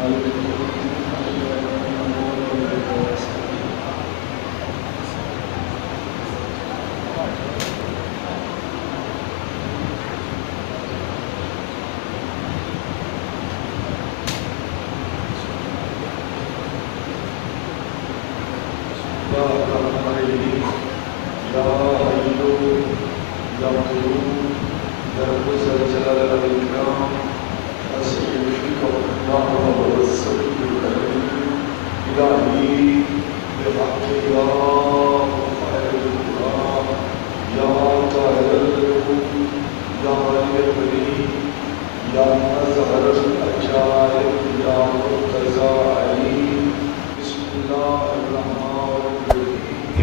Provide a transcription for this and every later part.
Hey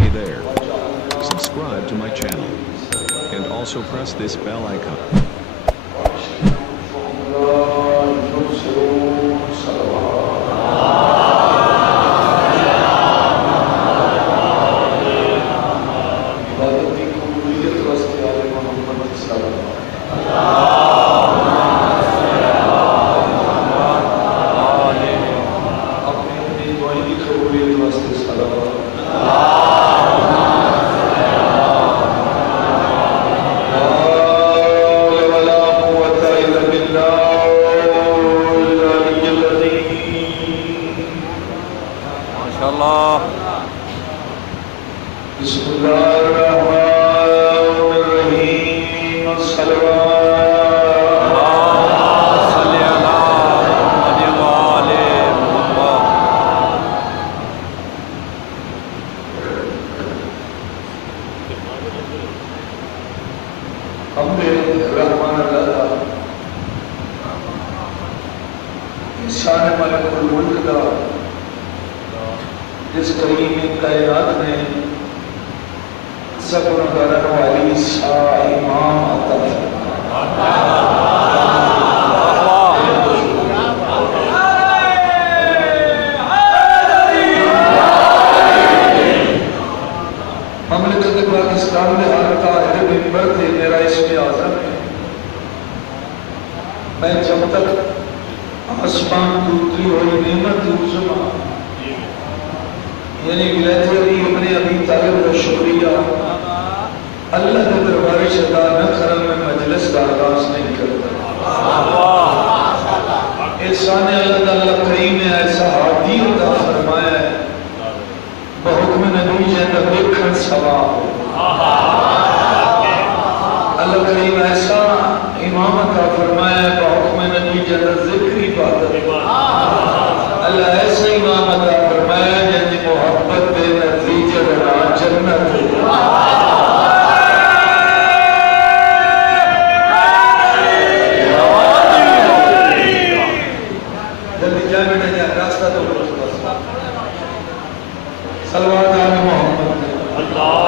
there. Subscribe to my channel. And also press this bell icon. جس کریم کائنات نے صبر کرن والی سا امام عطا مملکت پاکستان میں ہر طاہر منبر تھے میرا اسم اعظم ہے. میں جب تک آسمان ٹوٹتی ہوئی نعمت دوسما یعنی ولایت علی ابن ابی طالب کا شکریہ اللہ کے دربار شدا نہ کرم میں مجلس کا آغاز نہیں کرتا. احسان اللہ تعالیٰ کریم نے ایسا ہادی عطا فرمایا ہے بحکم نبی جیتا دیکھن سوا اللہ کریم ایسا امام عطا فرمایا ہے بحکم نبی جیتا ذکری عبادت اللہ ایسا امام عطا فرمایا ہے جیتی محبت بے نتیجہ بنا جنت جلدی جائے بیٹھے جائے راستہ تو صلوات علی محمد اللہ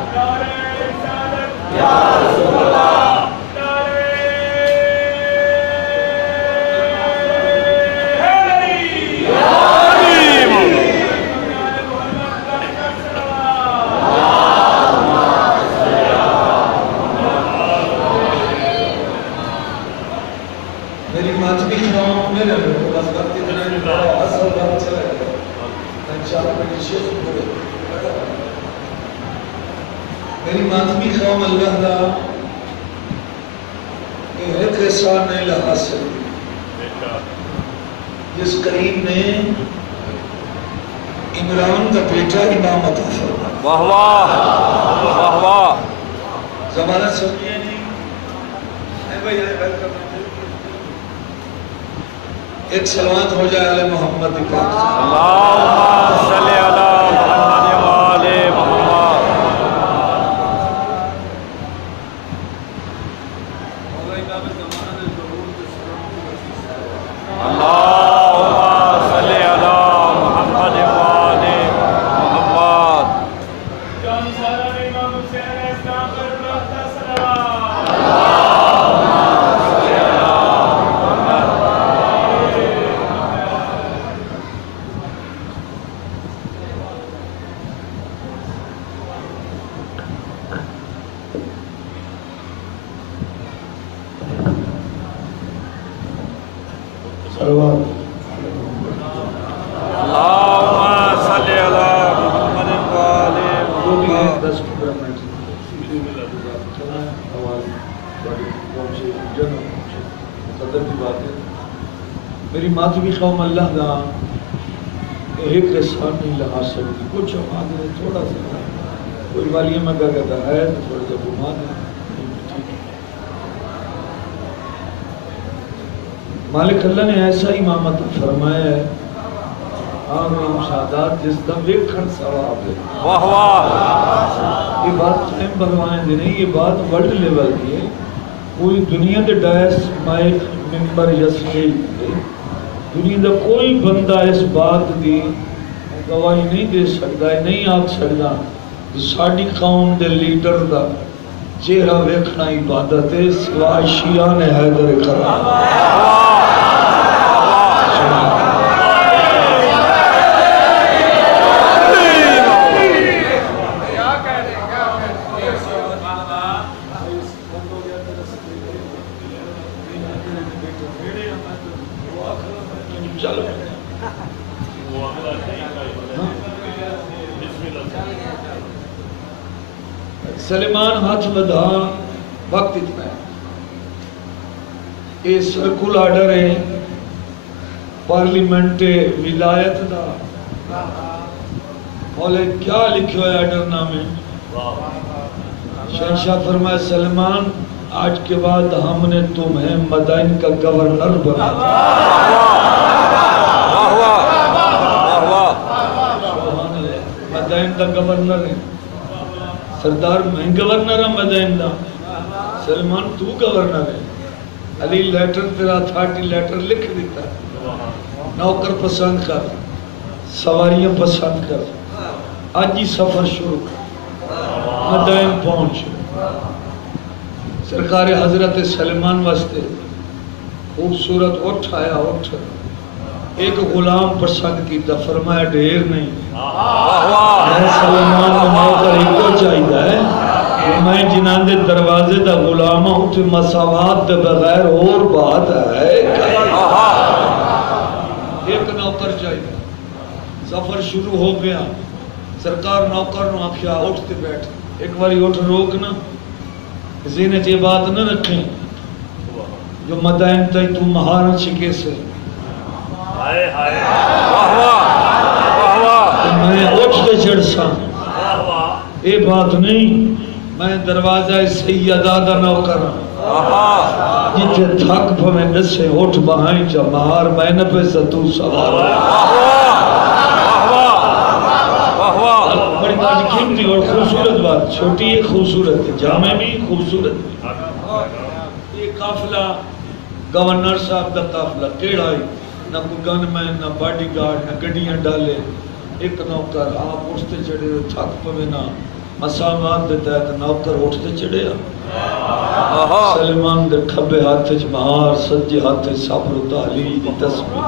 اکبر یا رسول اللہ میری ماتمی نام میرے بس وقتی دنیا بڑا اصل بات چلے گا انشاءاللہ میری شیخ بڑے میری ماتمی خوام اللہ دا ایک احسان نہیں لہا سے جس کریم نے عمران کا بیٹا امام عطا فرمایا. واہ واہ واہ واہ زمانہ سمجھے نہیں اے بھائی آئے ویلکم ایک سلوات ہو جائے علی محمد پاک اللہم صلی علی محمد وآلِ محمد. اللہم صلی علی محمد وآلِ محمد. جان سارا امام حسین اسلام پر رہتا سلام سلوات اللهم صل علی محمد و آل جو بھی ہے محمد 10 منٹ قدر کی بات ہے میری مات بھی قوم اللہ دا ایک رسان نہیں لگا سکتی کچھ آدھے تھوڑا سا کوئی والی میں کہتا ہے تو تھوڑا سا گھما دیں مالک اللہ نے ایسا امامت فرمایا ہے آمین شہادات جس دا ویکھن ثواب ہے واہ واہ یہ بات ٹائم بنوائیں دے نہیں یہ بات ورلڈ لیول کی ہے کوئی دنیا دے ڈائس مائک ممبر یا سٹیج دنیا دا کوئی بندہ اس بات دی گواہی نہیں دے سکتا ہے نہیں آگ سکتا کہ ساڑی قوم دے لیڈر دا چہرہ ویکھنا عبادت ہے سوائے شیعان حیدر کرام سلیمان ہاتھ بدھا وقت اتنا ہے یہ سرکل آرڈر ہے پارلیمنٹ ولایت دا بولے کیا لکھو ہے آرڈر نامے شہنشاہ فرمائے سلیمان آج کے بعد ہم نے تمہیں مدائن کا گورنر بنا مدائن کا گورنر ہے سردار میں گورنر ہم مدائن دا سلمان تو گورنر ہے علی لیٹر تیرا تھارٹی لیٹر لکھ دیتا نوکر پسند کر سواریاں پسند کر آج ہی سفر شروع مدائن پہنچ سرکار حضرت سلیمان واسطے خوبصورت اٹھ آیا اٹھ ایک غلام پسند کیتا فرمایا ڈھیر نہیں میں سلیمان کا موقع ایک کو چاہیے ہے میں جنان دے دروازے دا غلامہ اٹھے مساوات دے بغیر اور بات ہے ایک نوکر چاہیے سفر شروع ہو گیا سرکار نوکر نو آکھیا اٹھتے بیٹھ ایک باری اٹھ روکنا ذہن یہ بات نہ رکھیں جو مدائن تائی تو مہارن شکے سے میں اٹھتے چڑھ سا اے بات نہیں میں دروازہ سیدہ دا نوکر جتے تھک پھویں نسے اٹھ بہائیں جا مہار میں نہ پہ ستو سوار بڑی بات قیمتی اور خوبصورت بات چھوٹی ہے خوبصورت ہے جامع بھی خوبصورت بھی یہ قافلہ گورنر صاحب دا قافلہ کیڑا ہے نہ کوئی گن مین نہ باڈی گارڈ نہ گڈیاں ڈالے ایک نوکر آپ اٹھتے چڑھے تھک پوے نہ مسامات دیتا ہے تو نوکر اٹھتے چڑھے سلیمان دے کھبے ہاتھ مہار سجے ہاتھ صبر و تعلیل دی تسبیح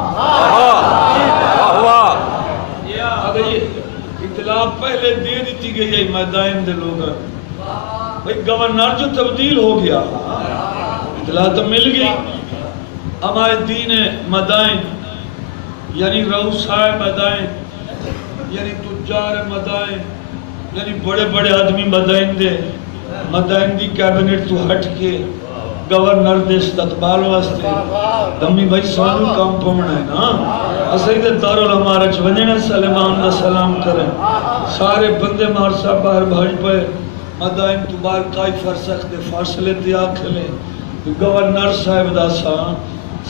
اگر یہ اطلاع پہلے دے دیتی گئی ہے میدان دے لوگ بھئی گورنر جو تبدیل ہو گیا اطلاع تو مل گئی ہمارے دین مدائن یعنی روسائے مدائن یعنی تجار مدائن یعنی بڑے بڑے آدمی مدائن دے مدائن دی کیبنٹ تو ہٹ کے گورنر دے استقبال واسطے دمی بھائی سانو کام پمنا ہے نا اسے دے دارالعمارہ چونجنے سلیمان دا سلام کریں سارے بندے مار صاحب باہر بھاج پہ مدائن تو بار کائی فرسخ دے فاصلے دیا کھلے گورنر صاحب دا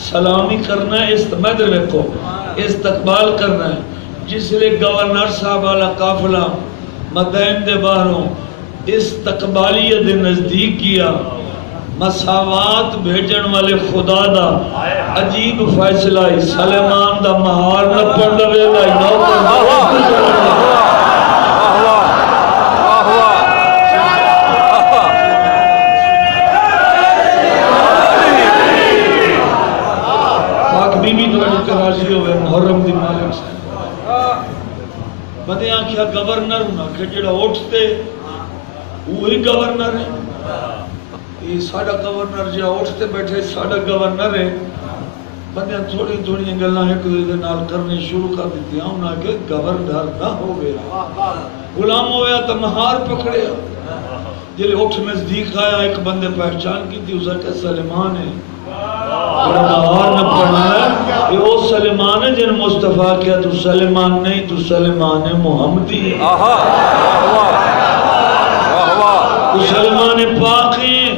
سلامی کرنا ہے مدر ویکو استقبال کرنا ہے جس لئے گورنر صاحب والا قافلہ مدائن دے باہروں استقبالیت نزدیک کیا مساوات بھیجن والے خدا دا عجیب فیصلہ ہے سلیمان دا مہار نہ پڑھ لوے گا پاک بی بی دوڑی کے راضی ہوئے محرم دی مالک سے بدے آنکھیا گورنر ہونا کہ جڑا اٹھتے وہی گورنر ہے یہ ساڑھا گورنر جہاں اٹھتے بیٹھے ساڑھا گورنر ہے بندے تھوڑی تھوڑی گلاں ایک دوسرے نال کرنے شروع کر دیتی ہیں انہاں کہ گورنر نہ ہو گیا غلام ہویا تو مہار پکڑیا جلے اٹھ نزدیک آیا ایک بندے پہچان کی تھی اسے کہ سلیمان ہے مہار نہ پڑھنا ہے یہ وہ سلیمان ہے جن مصطفیٰ کیا تو سلیمان نہیں تو سلیمان محمدی ہے تو سلیمان پاک ہیں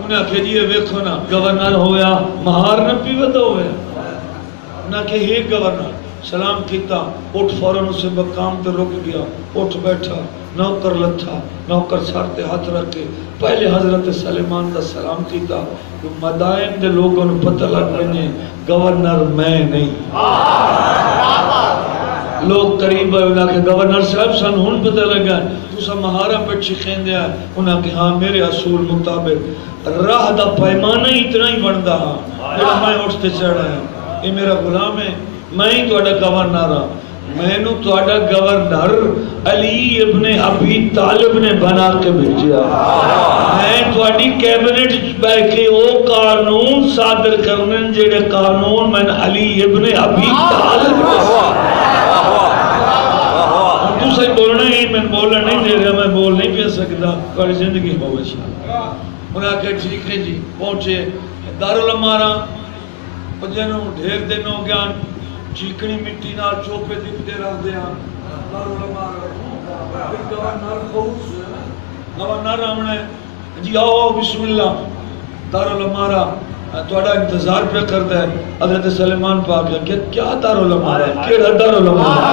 انہیں کہ یہ ویکھو نا گورنر ہویا مہار نہ پیوت ہویا نہ کہ یہ گورنر سلام کیتا اٹھ فوراں اسے مقام تے رک گیا اٹھ بیٹھا نوکر لتھا نوکر سر تے ہاتھ رکھ کے پہلے حضرت سلیمان دا سلام کیتا کہ مدائن دے لوگوں نے پتہ لگ رہے گورنر میں نہیں لوگ قریب آئے انہاں کہ گورنر صاحب سن ہون پتہ لگا تو سا مہارا پہ چکھیں دیا انہاں کہ ہاں میرے اصول مطابق راہ دا پیمانہ اتنا ہی بڑھدا ہاں جڑا میں اٹھتے چڑھ رہا ہوں یہ میرا غلام ہے میں ہی توڑا گورنر ہاں میں نو توڑا گورنر علی ابن ابی طالب نے بنا کے بھیجیا میں توڑی کیبنٹ بے کے او قانون صادر کرنے جیڑے قانون میں علی ابن ابی طالب تو صحیح بولنا ہی میں بولنا نہیں دے رہا میں بول نہیں پہ سکتا بڑی زندگی ہو بچا انہاں کہ ٹھیک ہے جی پہنچے دارالمارا پجنوں ڈھیر دن ہو گیا چیکنی مٹی نال چوپے دیپتے رکھ دیا دارالمارا پھر گورنر خوص گورنر ہمنے جی آؤ بسم اللہ دارالمارا توڑا انتظار پہ کر دے حضرت سلیمان پاک کہ کیا دارالمارا ہے کیڑا دارالمارا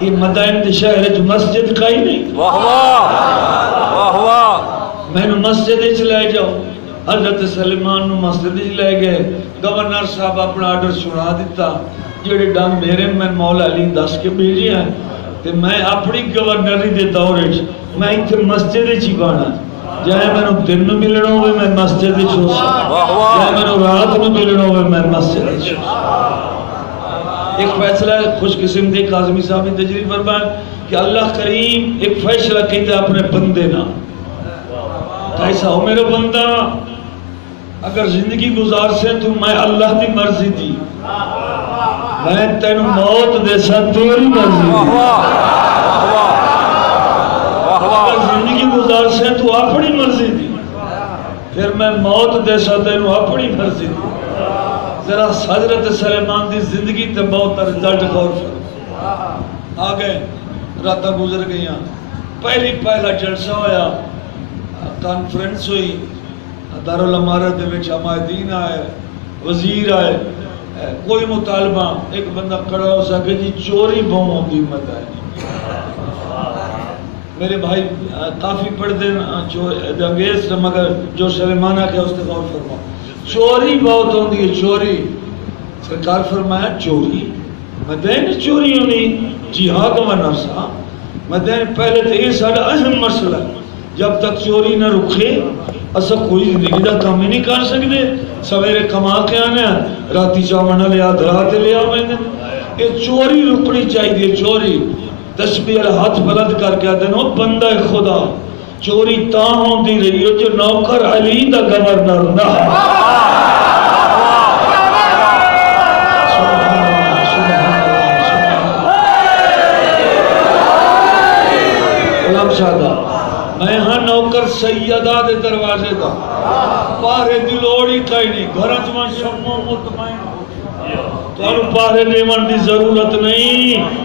یہ مدائن دے شہر جو مسجد کا ہی نہیں واہ واہ میں نے مسجد چلائے جاؤ حضرت سلیمان نو مسجد لے گئے گورنر صاحب اپنا آرڈر سنا دیتا جڑے ڈنگ میرے میں مولا علی دس کے بھیجی ہیں تے میں اپنی گورنری دے دورے میں اتھے مسجد چی بانا جائے میں نے دن میں ملنا ہوئے میں مسجد چھو جائے میں نے رات میں ملنا ہوئے میں مسجد چھو ایک فیصلہ خوش قسم دے قاظمی صاحب نے تجریب فرمائے کہ اللہ کریم ایک فیصلہ کہتا اپنے بندے نا ایسا ہو میرے بندہ اگر زندگی گزار سے تو میں اللہ دی مرضی دی میں تینو موت دے سا تیری مرضی دی اگر زندگی گزار سے تو اپنی مرضی دی پھر میں موت دے سا تینو اپنی مرضی دی ذرا حضرت سلیمان دی زندگی تے بہت رزلٹ غور فرق آگئے راتہ گزر گئیاں پہلا جلسہ ہویا کانفرنس ہوئی دارالمارہ دے وچ عمائدین آئے وزیر آئے کوئی مطالبہ ایک بندہ کھڑا ہو سکے جی چوری بہم ہوندی مدائن میرے بھائی کافی پڑھ دیں انگیز مگر جو سلیمانہ کے اس نے غور فرما چوری بہت ہوندی ہے چوری سرکار فرمایا چوری مدائن چوری ہونی جی ہاں گورنر صاحب مدائن پہلے تو یہ سارا اہم مسئلہ ہے جب تک چوری نہ رکھے اسا کوئی زندگی دا کام ہی نہیں کر سکتے سویرے کما کے آنے راتی چاونا لیا دھراتے لیا میں نے یہ چوری رکھنی چاہیے چوری تسبیح ہاتھ بلند کر کے آدھے نو بندہ خدا چوری تاں ہوندی رہی ہو جو نوکر علی دا گورنر نہ میں ہاں نوکر سیدہ دے دروازے دا پارے دلوڑی کئی نہیں گھرچ میں شمو مطمئن تو انہوں پارے دیمان دی ضرورت نہیں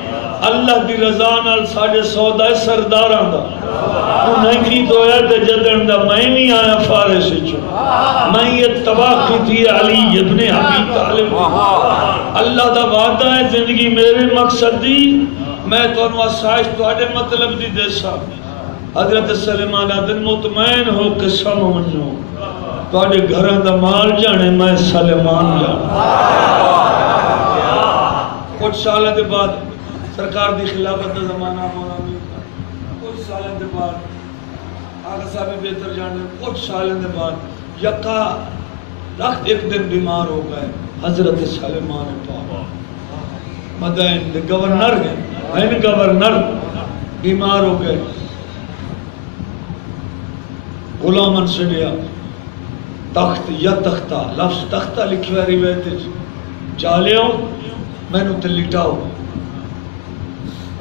اللہ دی رضا نال ساڑھے سودہ سرداران دا انہیں کی تو ہے دے جدن دا میں نہیں آیا فارے سے چھو میں یہ تباہ کی تھی علی ابن ابی طالب اللہ دا وعدہ ہے زندگی میرے مقصد دی میں تو انہوں آسائش تو آڑے مطلب دی دے سا حضرت سلیمان دن مطمئن ہو کہ سمجھو تو آڑے گھران دا مال جانے میں سلیمان جانے کچھ سالہ دے بعد سرکار دی خلافت دا زمانہ مولا میں کچھ سالہ دے بعد آگا صاحب بہتر جانے کچھ سالہ دے بعد یکا رکھت ایک دن بیمار ہو گئے حضرت سلیمان پاک مدائن دے گورنر گئے میں گورنر بیمار ہو گئے غلامن سے لیا تخت یا تختہ لفظ تختہ لکھا روایت چالے ہو میں نو تے لٹاؤ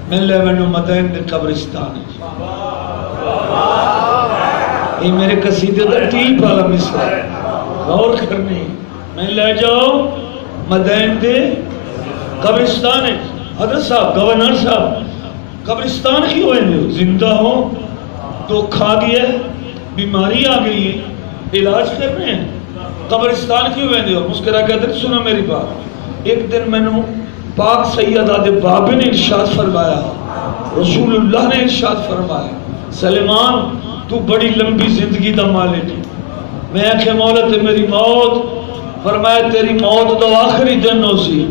میں لے میں مدین دے قبرستان یہ میرے قصیدے دا ٹیپ والا مصرع ہے غور کرنی میں لے جاؤ مدین دے قبرستان ہے حضرت صاحب گورنر صاحب قبرستان کی ہوئے ہیں زندہ ہو تو کھا گیا ہے بیماری آ گئی ہے علاج کر رہے ہیں قبرستان کی ہوئے ہیں مسکرہ کہتے ہیں سنو میری بات ایک دن میں نے پاک سید آدھے بابے نے ارشاد فرمایا رسول اللہ نے ارشاد فرمایا سلیمان تو بڑی لمبی زندگی دا مالک میں آنکھیں مولا تے میری موت فرمایا تیری موت تو آخری دن ہو سی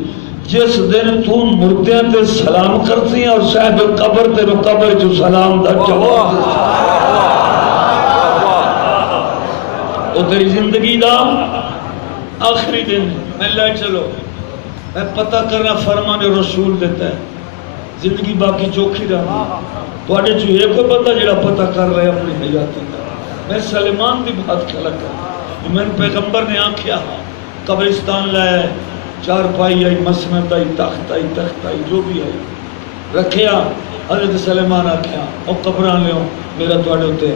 جس دن تو مردیاں تے سلام کرتی ہیں اور صاحب قبر تے رو قبر جو سلام دا جواب وہ تیری زندگی دا آخری دن میں لے چلو میں پتہ کرنا فرمان رسول دیتا ہے زندگی باقی چوکھی رہا تو آڑے جو ایک کوئی بندہ جڑا پتہ کر رہے اپنی حیاتی کا میں سلیمان دی بات کھلا کر میں پیغمبر نے آنکھیا قبرستان لائے چار پائی آئی مسند آئی تخت آئی جو بھی آئی رکھیا حضرت سلیمان آکھیا او قبران لے ہوں میرا تو آڑے ہوتے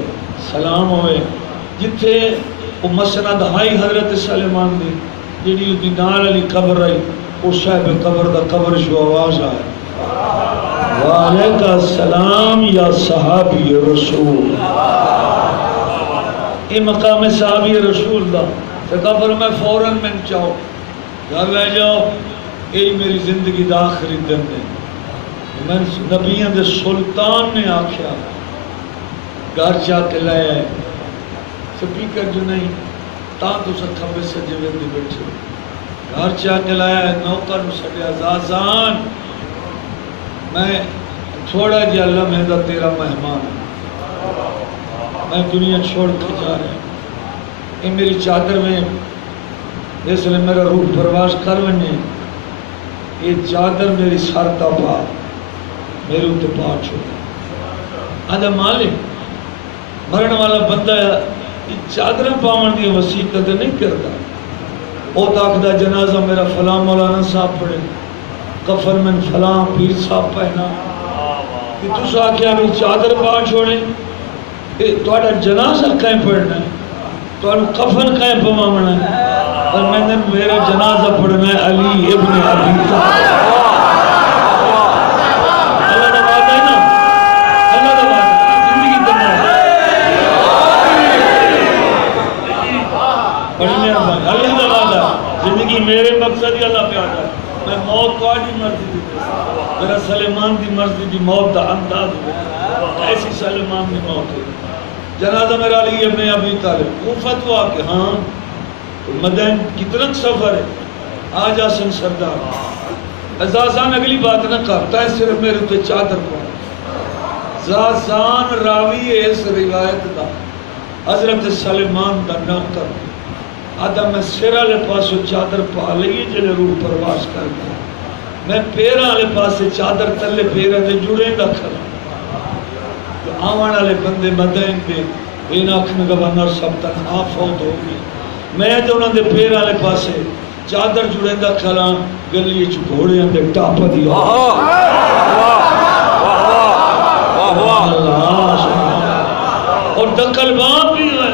سلام ہوئے جتھے وہ مسند آئی حضرت سلیمان دی جڑی دی نال علی قبر آئی وہ صاحب قبر دا قبر شو آواز آئے وعلیکہ السلام یا صحابی رسول یہ مقام صحابی رسول دا قبر میں فوراں میں چاہو گھر لے جاؤ یہی میری زندگی دا آخری دن ہے میں نبیان دے سلطان نے آکھیا گھر چاہ کے لائے آئے سپیکر جو نہیں تاں تو سکھبے سے جوے دی بیٹھے گھر چاہ کے لائے آئے نوکر سڑیا زازان میں چھوڑا جی اللہ میں دا تیرا مہمان میں دنیا چھوڑ کے جا رہا ہوں یہ میری چادر میں اس لئے میرا روح پرواز کر ونے یہ چادر میری سر تا پا میرے اتے پا چھوڑا آدھا مالک مرن والا بندہ یہ چادر پاون دی وسیقت نہیں کرتا او تاک دا جنازہ میرا فلاں مولانا صاحب پڑے کفن میں فلاں پیر صاحب پہنا کہ تو سا کیا بھی چادر پا چھوڑے تو آڑا جنازہ کہیں پڑھنا ہے تو آڑا کفن کہیں پمامنا ہے اور میں نے میرا جنازہ پڑھنا ہے علی ابن ابی طالب اللہ دا وعدہ ہے نا اللہ دا وعدہ ہے زندگی کرنا ہے پڑھنے اللہ دا وعدہ ہے زندگی میرے مقصد ہی اللہ پہ آتا ہے میں موت کو آجی مرضی دی میرا سلیمان دی مرضی دی موت دا انداز ہوئے ایسی سلیمان دی موت ہوئی جنازہ میرا علی ابن ابی طالب وہ فتوہ کہ ہاں مدین کتنا سفر ہے آج آسن سردار ازازان اگلی بات نہ کرتا ہے صرف میرے تو چادر کو زازان راوی ہے اس روایت دا حضرت سلیمان دا نوکر آدھا میں سیرہ لے پاسو چادر پا لئیے جلے روح پرواز کر گیا میں پیرہ لے پاسے چادر تلے پیرہ دے جڑے دا کھلا آوانا لے بندے مدین دے این آنکھ میں گورنر سب تنہا فوت ہوگی میں جو انہوں نے پیر آلے پاسے چادر جڑے دا کھلا گلی چو گھوڑے اندے ٹاپا دیا اور دکل باپ بھی ہے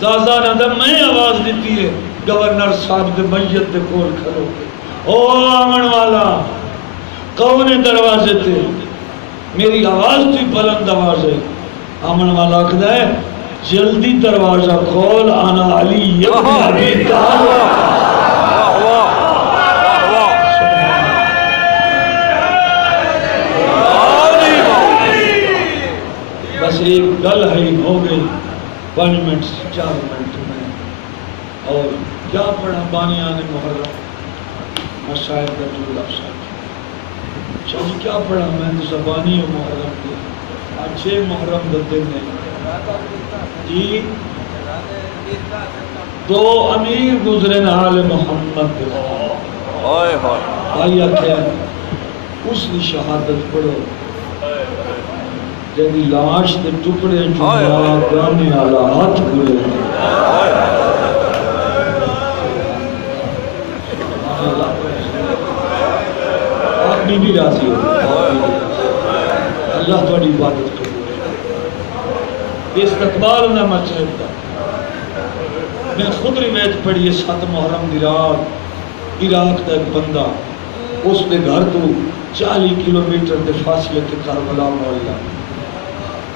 زازان اندر میں آواز دیتی ہے گورنر صاحب دے میت دے کول کھلو او آمن والا کون دروازے تھے میری آواز تھی بلند آواز ہے آمن والا کہتا ہے جلدی دروازہ کھول آنا علی ابن ابی طالب بس ایک گل ہے ہو گئی 5 منٹ 4 منٹ میں اور کیا پڑھا بانیان محرم مشاہد کا جلدہ صاحب شاہ جی کیا پڑھا میں تو زبانی و محرم کے 6 محرم دن نہیں جی 2 امیر گزرے نال محمد آئی آکھیں اس کی شہادت پڑھو جنی لاش دے ٹکڑے جمعہ گانے والا ہاتھ گلے آپ بھی راضی ہو اللہ تھوڑی عبادت کرو استقبال نہ مچھر کا میں خود روایت پڑھی 7 محرم دی رات عراق دا ایک بندہ اس کے گھر تو 40 کلومیٹر دے فاصلے تے کربلا مولا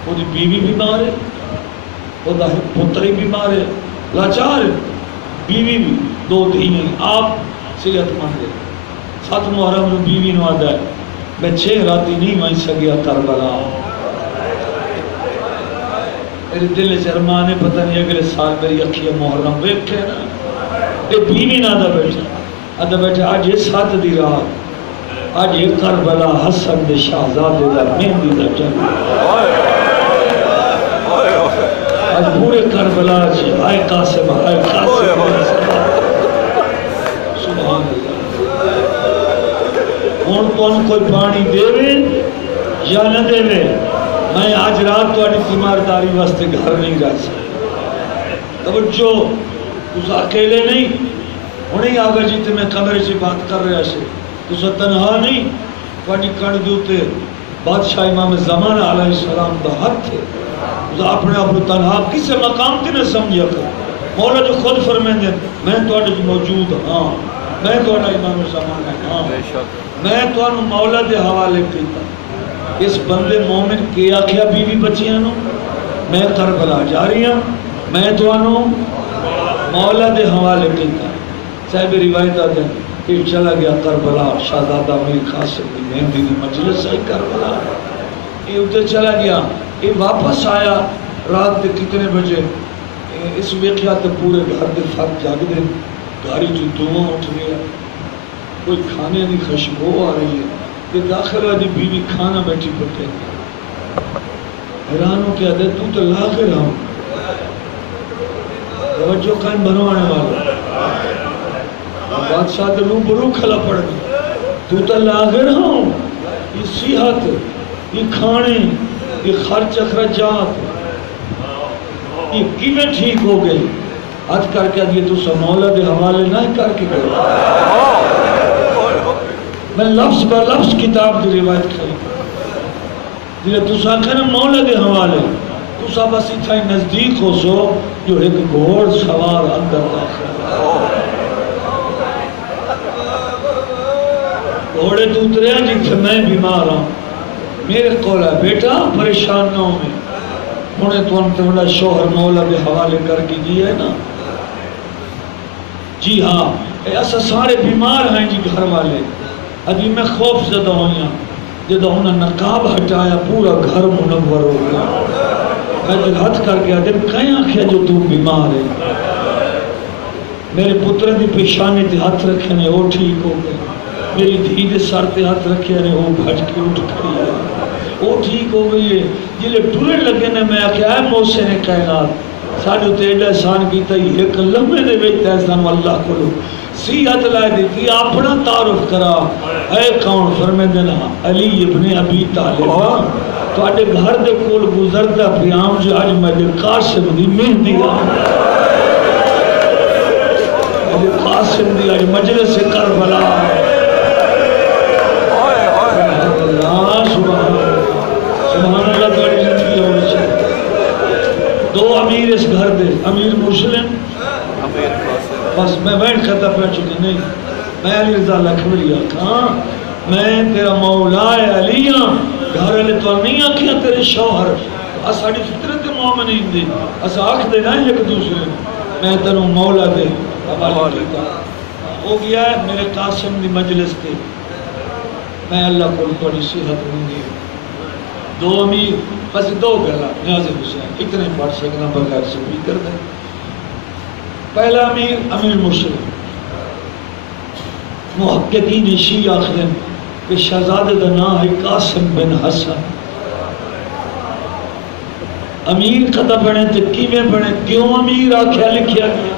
وہ دی بیوی بیمار ہے وہ دا پتری بیمار ہے لاچار بیوی بھی 2 دھییں آپ صحت مند ہے 7 محرم نو بیوی نو آدھا ہے میں 6 راتی نہیں وہیں سگیا کربلا میرے دل چرمان ہے پتہ نہیں اگلے سال میری اکھیاں محرم بیٹھے نا یہ بیوی نہ آدھا بیٹھے آج یہ 7 دی رات آج یہ کربلا حسن دے شہزادے دا مہندی دا جنگ آج پورے کربلا جی آئے قاسم سبحان اللہ ہون کون کوئی پانی دے وے یا نہ دے وے میں آج رات تو آنی تیمارداری واسطے گھر نہیں رہ سکتا توجہ تُسا اکیلے نہیں انہیں آگا جیتے میں کمرے سے بات کر رہا سے تُسا تنہا نہیں پانی کڑ دوتے بادشاہ امام زمان علیہ السلام دا حد تھے تُسا اپنے آپ تنہا کسے مقام تے نہ سمجھا کر مولا جو خود فرمین دیں میں تو آنے جو موجود ہاں میں تو آنے امام زمان ہے ہاں میں تو آنے مولا دے حوالے پیتا اس بندے مومن کے آکھیا بیوی بچیاں نو میں کربلا جا رہی ہوں میں تو آنو مولا دے حوالے کیتا صاحب روایت آتے ہیں کہ چلا گیا کربلا شہزادہ میر قاسم دی مہندی دی مجلس ہے کربلا یہ ادھر چلا گیا یہ واپس آیا رات دے کتنے بجے اس وقت پورے گھر دے فرق جاگ دے گھاری جو دعا اٹھ گیا کوئی کھانے نہیں خوشبو آ رہی ہے کہ داخل والی بیوی کھانا بیٹھی پکے حیرانوں کیا دے تو تو لاغر ہوں توجہ قائم بنوانے والا بادشاہ دے روبرو کھلا پڑ گیا تو تو لاغر ہوں یہ صحت یہ کھانے یہ خرچ اخراجات یہ کیویں ٹھیک ہو گئی ہاتھ کر کے دیئے تو سا مولا دے حوالے نہ کر کے گئے میں لفظ با لفظ کتاب دی روایت کھائی دیئے تو سا کہنا مولا دے حوالے تو سا بس اتھائی نزدیک ہو سو جو ایک گھوڑ سوار اندر داخل گھوڑے تو اترے ہیں جیتے میں بیمار ہوں میرے قول ہے بیٹا پریشان نہ ہوں میں انہیں تو انتے بڑا شوہر مولا دے حوالے کر کی دی ہے نا جی ہاں ایسا سارے بیمار ہیں جی گھر والے ابھی میں خوف زدہ ہوئی ہوں جدہ انہیں نقاب ہٹایا پورا گھر منور ہو گیا میں دل ہاتھ کر گیا دل کہیں آنکھیں جو تو بیمار ہے میرے پتر دی پیشانی تے ہاتھ رکھے نے وہ ٹھیک ہو گئے میری دھی دے سر تے ہاتھ رکھے نے وہ بھج کے اٹھ کھڑی ہے وہ ٹھیک ہو گئی ہے جلے ٹولے لگے نے میں آکھیا ہے محسن کائنات ساڑھو تیڑا احسان کیتا ہی ایک لمحے دے بیٹھتا احسان واللہ کو لو سیحت لائے دیتی اپنا تعارف کرا اے کون فرمے دینا علی ابن ابی طالبہ تو آٹے گھر دے کول گزردہ پیام جو آج مجھے قاسم دی مہندی مجھے قاسم دی آج مجلس کربلا سبحان اللہ توڑی زندگی ہونے چاہے 2 امیر اس گھر دے امیر مسلم بس میں بیٹھ کرتا پہ چکے نہیں میں علی رضا لکھولی آکھاں میں تیرا مولا علیہ گھر علی تو نہیں آکھیا تیرے شوہر اساڑی فطرت مومنین دی اسا آکھ دے نہیں ایک دوسرے میں تنوں مولا دے حوالے کیتا ہو گیا ہے میرے قاسم دی مجلس تے میں اللہ کو تھوڑی صحت ہوں گی 2 امیر بس 2 گلا نیاز حسین اتنے پڑھ سکنا بغیر سبھی کر دیں پہلا امیر امیر مسلم محققین شیعہ آخرین کہ شہزادہ دا نام ہے قاسم بن حسن امیر قدہ بنے تو کیویں بنے کیوں امیر آکھیا لکھیا گیا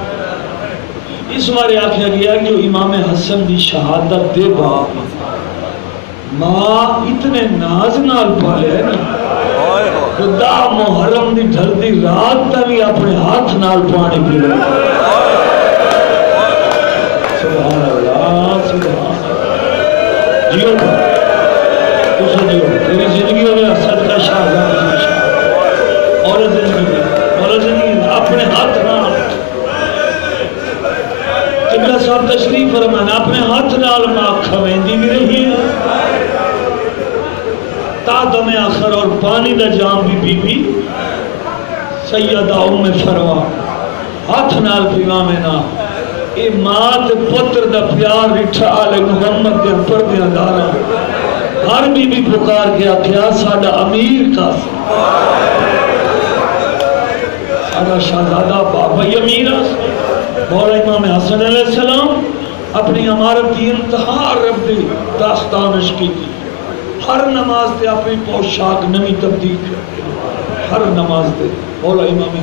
اس بارے آکھیا گیا کہ امام حسن دی شہادت دے باپ ماں اتنے ناز نال پالے ہے نا خدا محرم دی ڈھلدی رات تا بھی اپنے ہاتھ نال پانی پی رہے سبحان اللہ سبحان اللہ جیو تسا جیو تیری زندگی ہوگا صدقہ شاہدان اور زندگی اپنے ہاتھ نال قبلہ صاحب تشریف فرمانا اپنے ہاتھ نال ماں کھویندی بھی رہی ہے تا دم آخر اور پانی دا جام بھی بی سیدہ ام فروا ہاتھ نال پیوا میں نا اے ماں تے پتر دا پیار رٹھا آلے محمد دے پردیاں دارا ہر بی بی پکار کے آکھیا ساڑا امیر کا ساڑا شہزادہ بابا امیر مولا امام حسن علیہ السلام اپنی عمارت کی انتہا رب دی داستانش کی تھی ہر نماز دے اپنی پوشاک نمی تبدیل کرتے ہر نماز دے مولا امام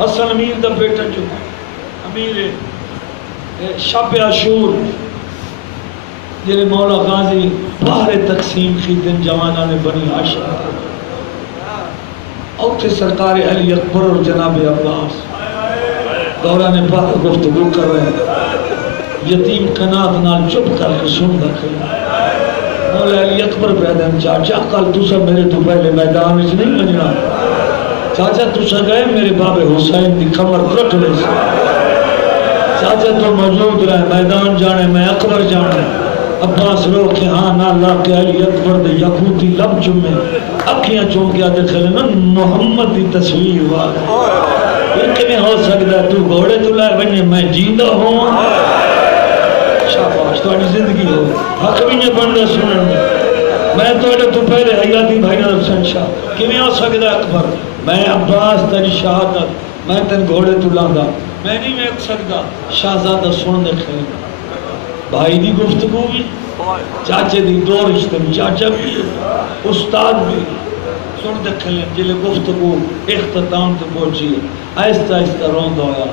حسن امیر دا بیٹا جو امیر شب عاشور جنہیں مولا غازی باہر تقسیم کی دن جوانہ نے بنی عاشق اور تھے سرکار علی اکبر اور جناب عباس دوران پاک گفتگو کر رہے ہیں یتیم کنات نال چپ کر کے سن رکھے مولا علی اکبر پیدن چاچا کل تو سب میرے تو پہلے میدان اس نہیں بننا چاچا تو سب گئے میرے باب حسین دی کمر رکھ لے سے چاچا تو موجود رہے میدان جانے میں اکبر جانے عباس رو کہ ہاں نہ اللہ کے علی اکبر دے یقوتی لب چمے اکھیاں چون کیا دیکھے لے محمد دی تصویر والا یہ کمی ہو سکتا ہے تو گھوڑے تو لائے بنی میں جیندہ ہوں شاباش تو آنی زندگی ہو حق بھی نہیں بندہ سنن میں تو پہلے حیاتی بھائی نظر سنشا کمی ہو سکتا ہے اکبر میں عباس تیری شہادت میں تین گھوڑے تو لاندہ میں نہیں میں ایک سکتا شہزادہ سن دیکھے بھائی دی گفتگو بھی چاچے دی دو رشتے میں چاچا بھی استاد بھی سن دیکھے لیں جلے گفتگو اختتام تے پہنچی آہستہ آہستہ روند ہویا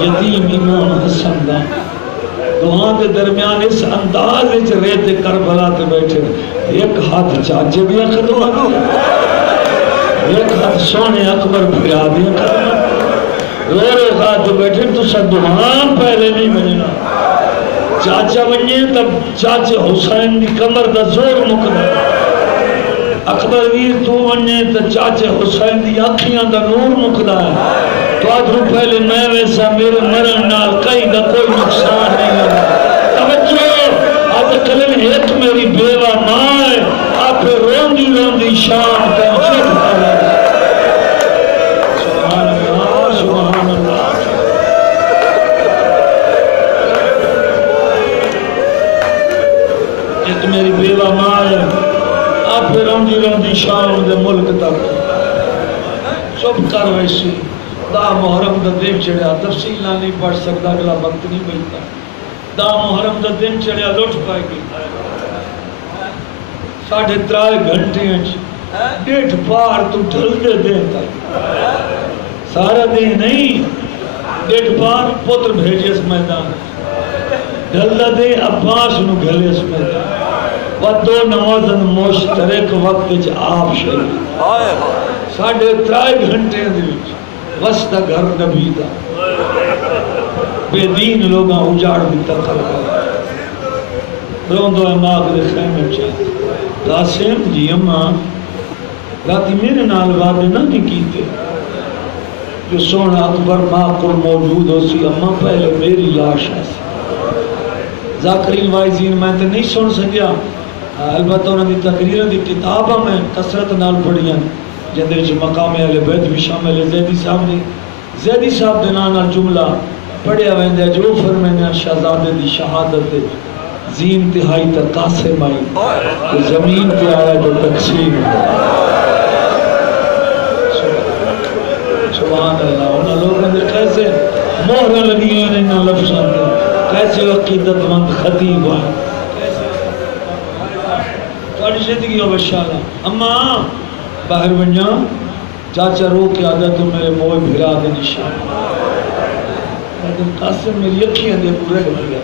یتیم امام حسن دا دعا کے درمیان اس انداز وچ ریت کربلا تے بیٹھے ایک ہاتھ چاچے بھی اخدو ایک ہاتھ سونے اکبر پھرا دیا رو رو ہاتھ بیٹھے تو سب دعا پہلے نہیں بننا چاچا بنیے تب چاچے حسین دی کمر دا زور مکنا اکبر ویر تو بنیے تب چاچے حسین دی آنکھیاں دا نور مکنا ہے تو آدھروں پہلے میں ویسا میرے مرن نال کئی دا کوئی نقصان نہیں ہے توجہ آدھ کلم ایک میری بیوہ ماں ہے آپ روندی روندی شام کا چک کرا سبحان اللہ سبحان اللہ ایک میری بیوہ ماں ہے آپ روندی روندی شام دے ملک تک چپ کر ویسی دا محرم دا دن چڑھیا تفصیل نہ نہیں پڑھ سکتا اگلا وقت نہیں ملتا دا محرم دا دن چڑھیا لوٹ پائے گی 3.5 گھنٹے ڈیٹھ پار تو ڈھل دے دین تک سارا دن نہیں ڈیٹھ پار پتر بھیجے اس میدان ڈھل دے عباس نو گھلے اس میدان و دو نمازن مشترک وقت جا آپ شہید 3.5 گھنٹے دے وسط گھر نبی دا بے دین لوگاں اجاڑ دیتا کرتا روندو اماغ دے خیمے چاہتا قاسم جی اماں راتی میرے نال وعدے نہ نہیں کیتے جو سونا اکبر ماقل موجود ہو سی اماں پہلے میری لاش ہے ذاکرین وائزین میں تے نہیں سن سکیا البتہ انہوں نے تقریر دی کتابہ میں کثرت نال پڑھیاں جندے جو مقام اہل بیت بھی شامل ہے زیدی صاحب نے زیدی صاحب دے نانا جملہ پڑھیا ویندے جو فرمائنے شہزادے دی شہادت دے زین تہائی تک قاسم آئی کہ زمین پہ آیا جو تقسیم سبحان اللہ انہوں لوگوں نے کیسے مہرہ لگی ہیں انہوں لفظوں نے کیسے عقیدت مند خطیب آئے تھوڑی زندگی ہو بشارہ اماں باہر بنجا چاچا رو کے آگا تو میرے موئے بھرا دے نشان لیکن قاسم میری اکھیاں دے پورے ہو گیا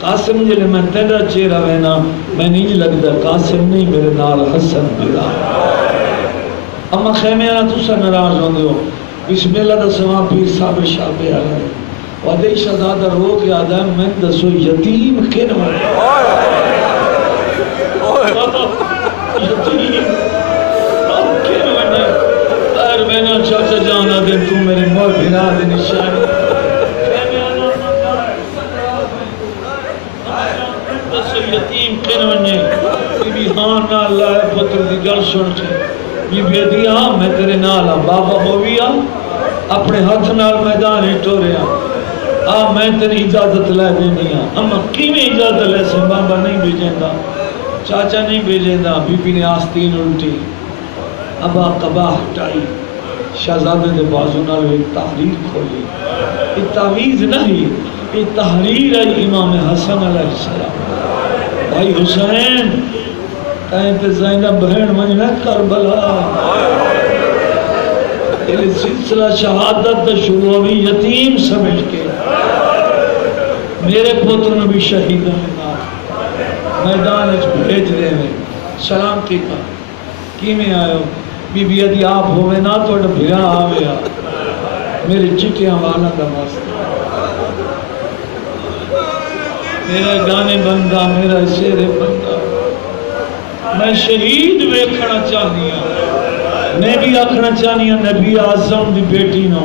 قاسم جلے میں تیرا چہرہ وینا میں نہیں لگتا قاسم نہیں میرے نال حسن میرا اما خیمے آنا تو سا نراز ہوں دیو بسم اللہ دا سوا پیر صاحب شعبے آگئے وعدے شہزادہ رو کے آدھا ہے میں دسو یتیم کن ہوئے یتیم کن ہوئے ایر بینا چاچا جانا دے تو میرے مور بھینا دے نشانی یتیم کن ونجے بی بی ہاں نا اللہ ہے پتر دی گل سن کے بی بی دی ہاں میں تیرے نال ہاں بابا ہویا اپنے ہاتھ نال میدان ہٹو رہا آ میں تیری اجازت لے دینی ہاں اما کیویں اجازت لے سے بابا نہیں بھیجیندا چاچا نہیں بھیجیندا بی بی نے آستین الٹی ابا قبا ہٹائی شہزادے دے بازو نال ایک تحریر کھولی یہ تعویذ نہیں یہ تحریر ہے امام حسن علیہ السلام بھائی حسین کہیں تے زینب بہن منجنہ کربلا یہ سلسلہ شہادت دا شروع ہوئی یتیم سمجھ کے میرے پوتر نے بھی شہیدہ میدان اچھ بھیج دے میں سلام کی میں آئے بی بی ادھی آپ ہوئے نا تو اٹھا بھیرا آوے میرے چٹیاں والا دا واسطہ میرا گانے بندہ میرا شیر بندہ میں شہید ویکھنا چاہنی ہوں میں بھی آکھنا چاہنی ہوں نبی اعظم دی بیٹی نو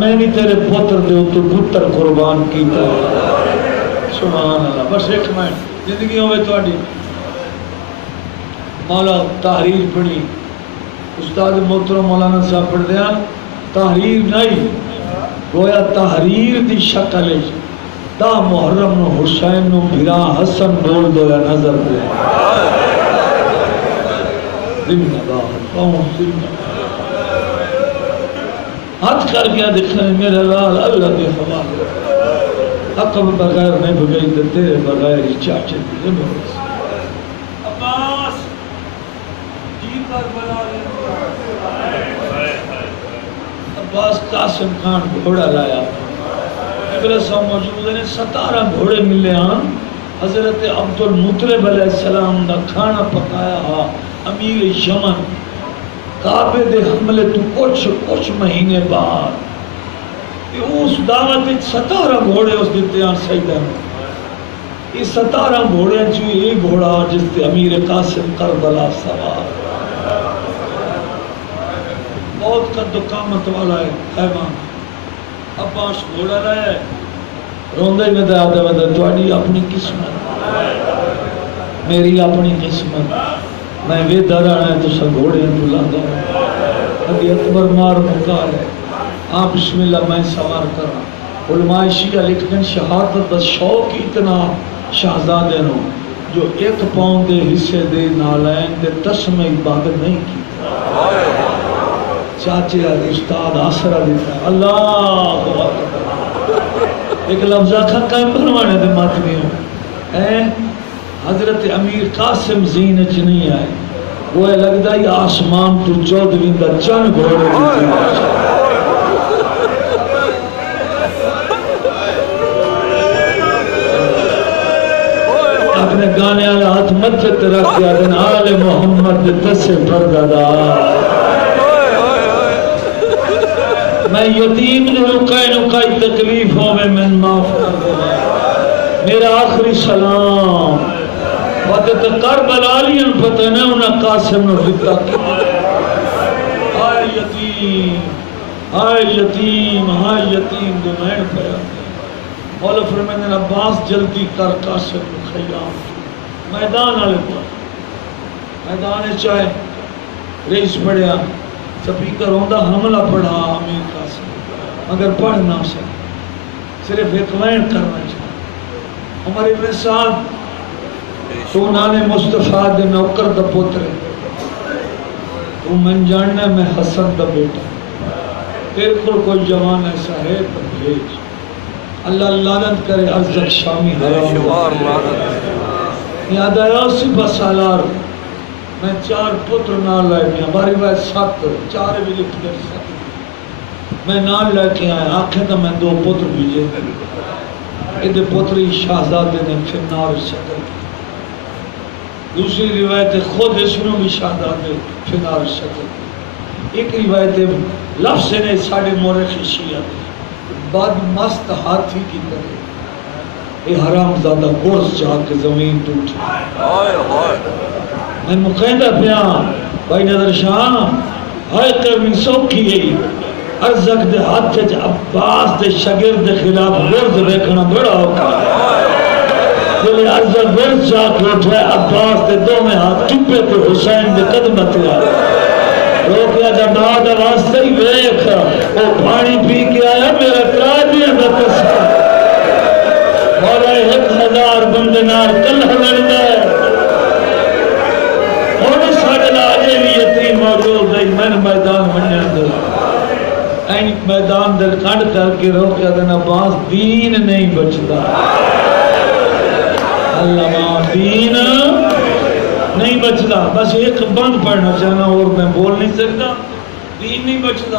میں بھی تیرے پتر دے تو پتر قربان کیتا سبحان اللہ بس ایک میں زندگی ہوئے تو آڈی مولا تحریر پڑھی استاد محترم مولانا صاحب پڑھ دیا تحریر نہیں گویا تحریر دی شکل ہے تا محرم نو حسین نو بھرا حسن بول دو یا نظر دے زندہ باہر کون زندہ ہاتھ کر گیا دکھنے میرے لال اللہ کے حوالے حقم بغیر نہیں بگئی تو تیرے بغیر ہی چاچے دیئے بہت عباس جی کر بلا لے عباس قاسم خان گھوڑا لایا صاحب موجود ہیں 17 گھوڑے ملے ہاں حضرت عبد المطلب علیہ السلام دا کھانا پکایا ہا امیر یمن کعبے دے حملے تو کچھ مہینے بعد اس دعوت 17 گھوڑے اس دیتے ہیں سیدہ یہ 17 گھوڑے جو ایک گھوڑا جس تے امیر قاسم کربلا سوار بہت قد و قامت والا ہے حیوان عباس گھوڑا رہا ہے روندے میں دے آدھا توڑی اپنی قسمت میری اپنی قسمت میں وے درہ ہے تو سا گھوڑے بلا دوں ابھی اکبر مار مکال ہے آپ بسم اللہ میں سوار کر رہا علماء شیعہ لکھن شہادت دا شوق اتنا شہزادے نو جو 1 پاؤنڈ دے حصے دے نالین دے تسمہ عبادت نہیں کی چاچے آدھے استاد آسرہ دیتا ہے اللہ ایک لفظہ کھا بنوانے دے ماتمی ہوں حضرت امیر قاسم زینچ نہیں آئے وہ ہے لگتا ہے آسمان تو 14 دا چن گھوڑے دیتی اپنے گانے والا ہاتھ مجھت رکھ دیا دن آل محمد دس پردہ میں یتیم نکائی تکلیف ہو میں معاف کر دے میرا آخری سلام وقت کربلا لیاں پتہ نہیں انہاں قاسم نو دکھتا آئے یتیم دو مین پیا مولا فرمائن عباس جلدی کر قاسم نو خیام میدان آلے پر میدان چاہے رئیس پڑھیا سپیکر ہوندہ حملہ پڑھا امیر قاسم مگر پڑھ نہ سکتا صرف ایک وین کرنا چاہتا عمر ابن سعد تو نانے مصطفیٰ دے نوکر دا پوترے تو من جاننا میں حسن دا بیٹا تیرے کو کوئی جوان ایسا ہے تو بھیج اللہ لعنت کرے ازدق شامی حرام یاد آیا اسی بسالار میں 4 پتر نال لائے گیا ہماری بات 7 4 بھی لکھ کر 7 میں نال لے کے آیا آنکھیں تو میں 2 پتر بھیجے ایدے پتری شہزادے نے فنار شکل. دوسری روایت خود اسنوں بھی شہزادے فنار شکل. ایک روایت لفظ نے ساڑھے مورخ شیعہ بعد مست ہاتھی کی طرح اے حرام زادہ گرز جا کے زمین ٹوٹی. میں مقیدہ پیان بھائی نظر شاہ ہائے کرنی سوکھی گئی ارزق دے ہاتھ جا عباس دے شگرد خلاف گرز بیکھنا بڑا ہوگا. جلے ارزق گرز جا کے اٹھائے عباس دے دو میں ہاتھ چپے تے حسین دے قدمت آئے. روکیا جب ناد واسطے ہی ویکھ وہ پانی پی کے آیا میرا قرآدیاں دا قصہ مولا 1000 بندے نال کلہ لڑنا ہے. اور ساڑھے لاجے بھی یتیم موجود ہے. میں نے میدان منیا دے این میدان دل کھنڈ کر کے روکیا دینا باس دین نہیں بچتا. اللہ ماں دین نہیں بچتا. بس ایک بند پڑھنا چاہنا اور میں بول نہیں سکتا. دین نہیں بچتا.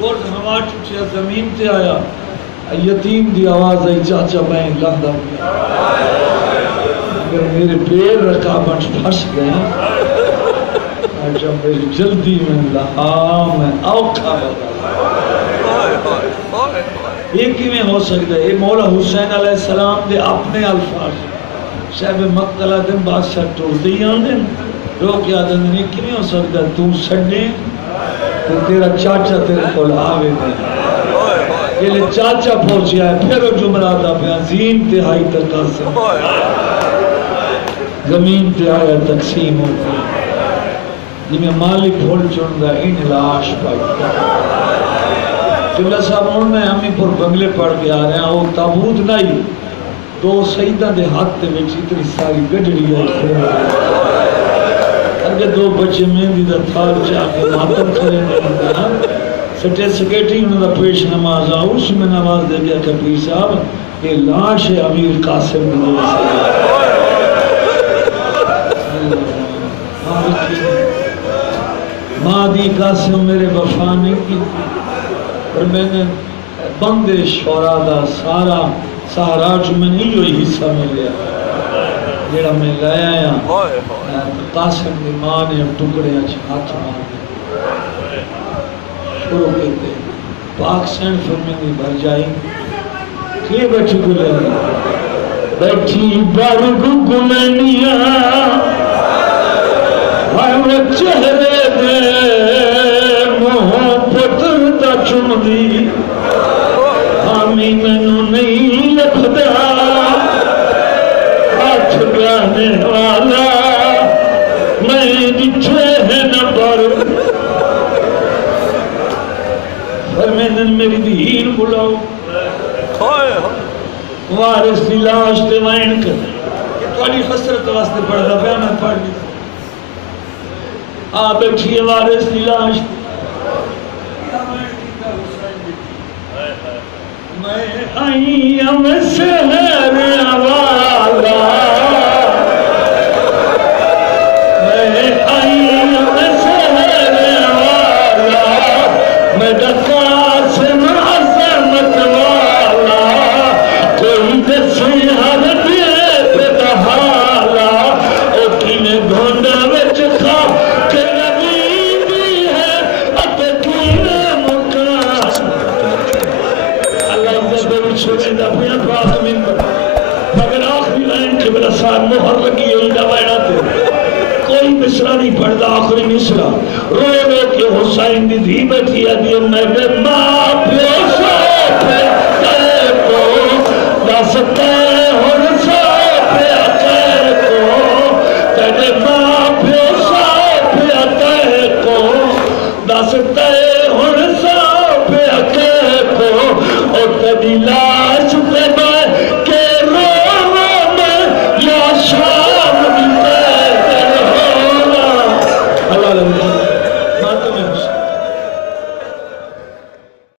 اور ہوا ٹوٹیا زمین تے آیا یتیم دی آواز آئی چاچا میں لندہ گیا. اگر میرے پیر رکابٹ پھنس گئے جب میری جلدی میں لہا میں اوکھا بتا. یہ کیویں ہو سکتا ہے؟ یہ مولا حسین علیہ السلام دے اپنے الفاظ صاحب مقتلہ دن بادشاہ ٹوڑ دی آنے روک یاد اندنی کیویں ہو سکتا ہے تو سڑنے تو تیرا چاچا تیرے کھول آوے دے. یہ لے چاچا پہنچیا ہے پھر وہ جملہ تھا پہ عظیم تہائی تقاسم زمین تے آیا تقسیم ہو گئی. جنہیں مالک بھول چڑھ گا ان لاش پائی. قبلہ صاحب ان میں ہمیں پر بنگلے پڑھ کے آ رہے ہیں وہ تابوت نہیں دو سیدہ دے ہاتھ دے وچ اتنی ساری گڈڑی ہے. اگر دو بچے مہندی دا تھال چاہ کے ماتم کھڑے نہیں سٹے سکیٹی انہوں دا پیش نماز آ اس میں نماز دے گیا کبیر صاحب یہ لاش ہے امیر قاسم نے مادی قاسم میرے وفا نہیں کی اور میں نے بندے شورا دا سارا سہارا جو میں نہیں ہوئی حصہ میں لیا جیڑا میں لے آیا قاسم دی ماں نے ٹکڑے ہاتھ مار دے شروع کہتے پاک سین فرمینی بھر جائی کہ بیٹھی گلینی بیٹھی بار گلینیاں ہم چہرے دے محبت دا چم دی ہمیں مینوں نہیں لکھدا ہاتھ گانے والا میں دچھے ہیں نبر فرمیدن میری دین بلاؤ وارث دی لاش تے وائن کر تھوڑی حسرت واسطے پڑھدا پیا میں پڑھ لی آ بیٹھی ہے وارث دی لاش میں آئی ہم سہر والا میں آئی ہم سہر والا میں دکاس معظمت والا کوئی دسی ہر دیت دہالا او کینے گھونڈا وچ کھا کہ نبی دی ہے اب کینے مکان اللہ عزت چھوڑے دا پیا پاک منبر مگر آخری لائن کے بلا صاحب مہر لگی ہوئی دوائنا تے کوئی مصرہ نہیں پڑھتا آخری مصرہ رو رو کے حسین دی دھی بیٹھی ہے دی میں بے ماں پہ